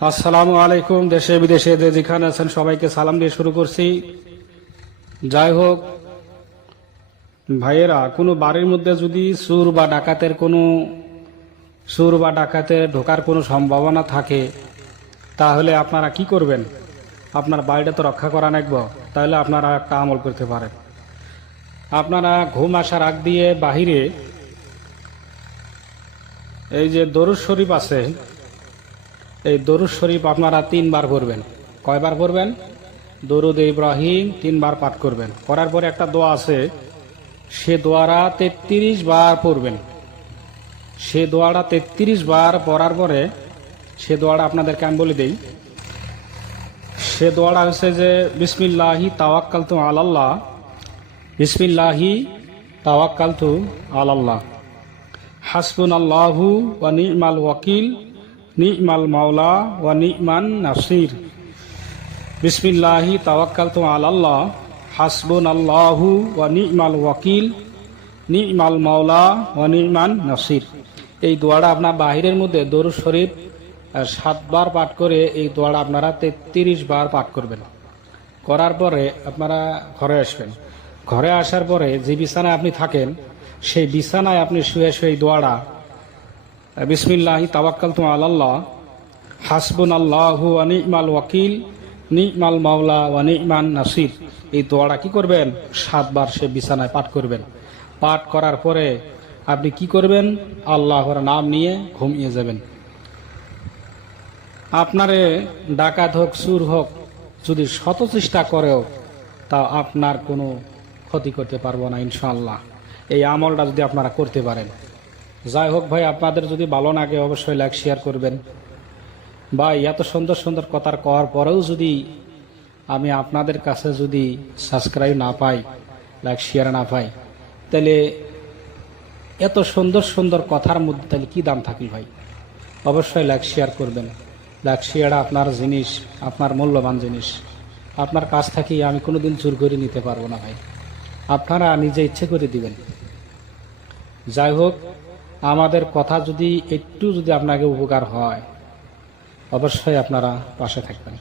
আসসালামু আলাইকুম। দেশে বিদেশে যে যেখানে আছেন সবাইকে সালাম দিয়ে শুরু করছি। যাই হোক ভাইয়েরা, কোনো বাড়ির মধ্যে যদি চোর বা ডাকাতের ঢোকার কোনো সম্ভাবনা থাকে, তাহলে আপনারা কি করবেন? আপনার বাড়িটা তো রক্ষা করা লাগবে। তাহলে আপনারা একটা আমল করতে পারেন। আপনারা ঘুম আসার আগ দিয়ে বাহিরে এই যে দরুদ শরীফ আছে, এই দরুদ শরীফ আপনারা 3 বার পড়বেন। কয়বার পড়বেন? দরুদ ইব্রাহিম 3 বার পাঠ করবেন। করার পরে একটা দোয়া আছে, সে দোয়াটা 33 বার পড়বেন। সে দোয়াটা 33 বার পড়ার পরে সে দোয়াটা আপনাদেরকে আমি বলে দিই। সে দোয়াটা হচ্ছে যে বিসমিল্লাহি তাওয়াক্কালতু আলাল্লাহ, বিসমিল্লাহি তাওয়াক্কালতু আলাল্লাহ, হাসবুনাল্লাহু ওয়া নি'মাল ওয়াকিল, নি'মাল মাওলা ওয়া নি'মান নাসির। বিসমিল্লাহি তাওয়াক্কালতু আলাল্লাহ, হাসবুনাল্লাহু ওয়া নি'মাল ওয়াকিল, নি'মাল মাওলা ওয়া নি'মান নাসির। এই দোয়াটা আপনার বাহিরের মধ্যে দরুদ শরীফ 7 বার পাঠ করে এই দোয়াটা আপনারা 33 বার পাঠ করবেন। করার পরে আপনারা ঘরে আসবেন। ঘরে আসার পরে যে বিছানায় আপনি থাকেন, সেই বিছানায় আপনি শুয়ে শুয়ে এই দোয়াটা বিসমিল্লাহি তাওয়াক্কালতু আলাল্লাহ, হাসবুনাল্লাহু ওয়া নি'মাল ওয়াকিল, নি'মাল মাওলা ওয়া নি'মান নাসির, এই দোয়াটা কি করবেন? 7 বার সে বিছানায় পাঠ করবেন। পাঠ করার পরে আপনি কি করবেন? আল্লাহর নাম নিয়ে ঘুমিয়ে যাবেন। আপনারে ডাকাত হোক, চুর হোক, যদি শত চেষ্টা করেও তা আপনার কোনো ক্ষতি করতে পারবো না ইনশাআল্লাহ, এই আমলটা যদি আপনারা করতে পারেন। যাই হোক ভাই, আপনাদের যদি ভালো লাগে অবশ্যই লাইক শেয়ার করবেন। ভাই, এত সুন্দর সুন্দর কথা কওয়ার পরেও যদি আমি আপনাদের কাছে যদি সাবস্ক্রাইব না পাই, লাইক শেয়ার না পাই, তাহলে এত সুন্দর সুন্দর কথার মধ্যে তাহলে কি দাম থাকি ভাই? অবশ্যই লাইক শেয়ার করবেন। লাইক শেয়ারটা আপনার জিনিস, আপনার মূল্যবান জিনিস। আপনার কাছ থেকেই আমি কোনোদিন জোর করে নিতে পারবো না ভাই, আপনারা নিজে ইচ্ছে করে দিবেন। যাই হোক, আমাদের কথা যদি একটু যদি আপনাকে উপকার হয়, অবশ্যই আপনারা পাশে থাকবেন।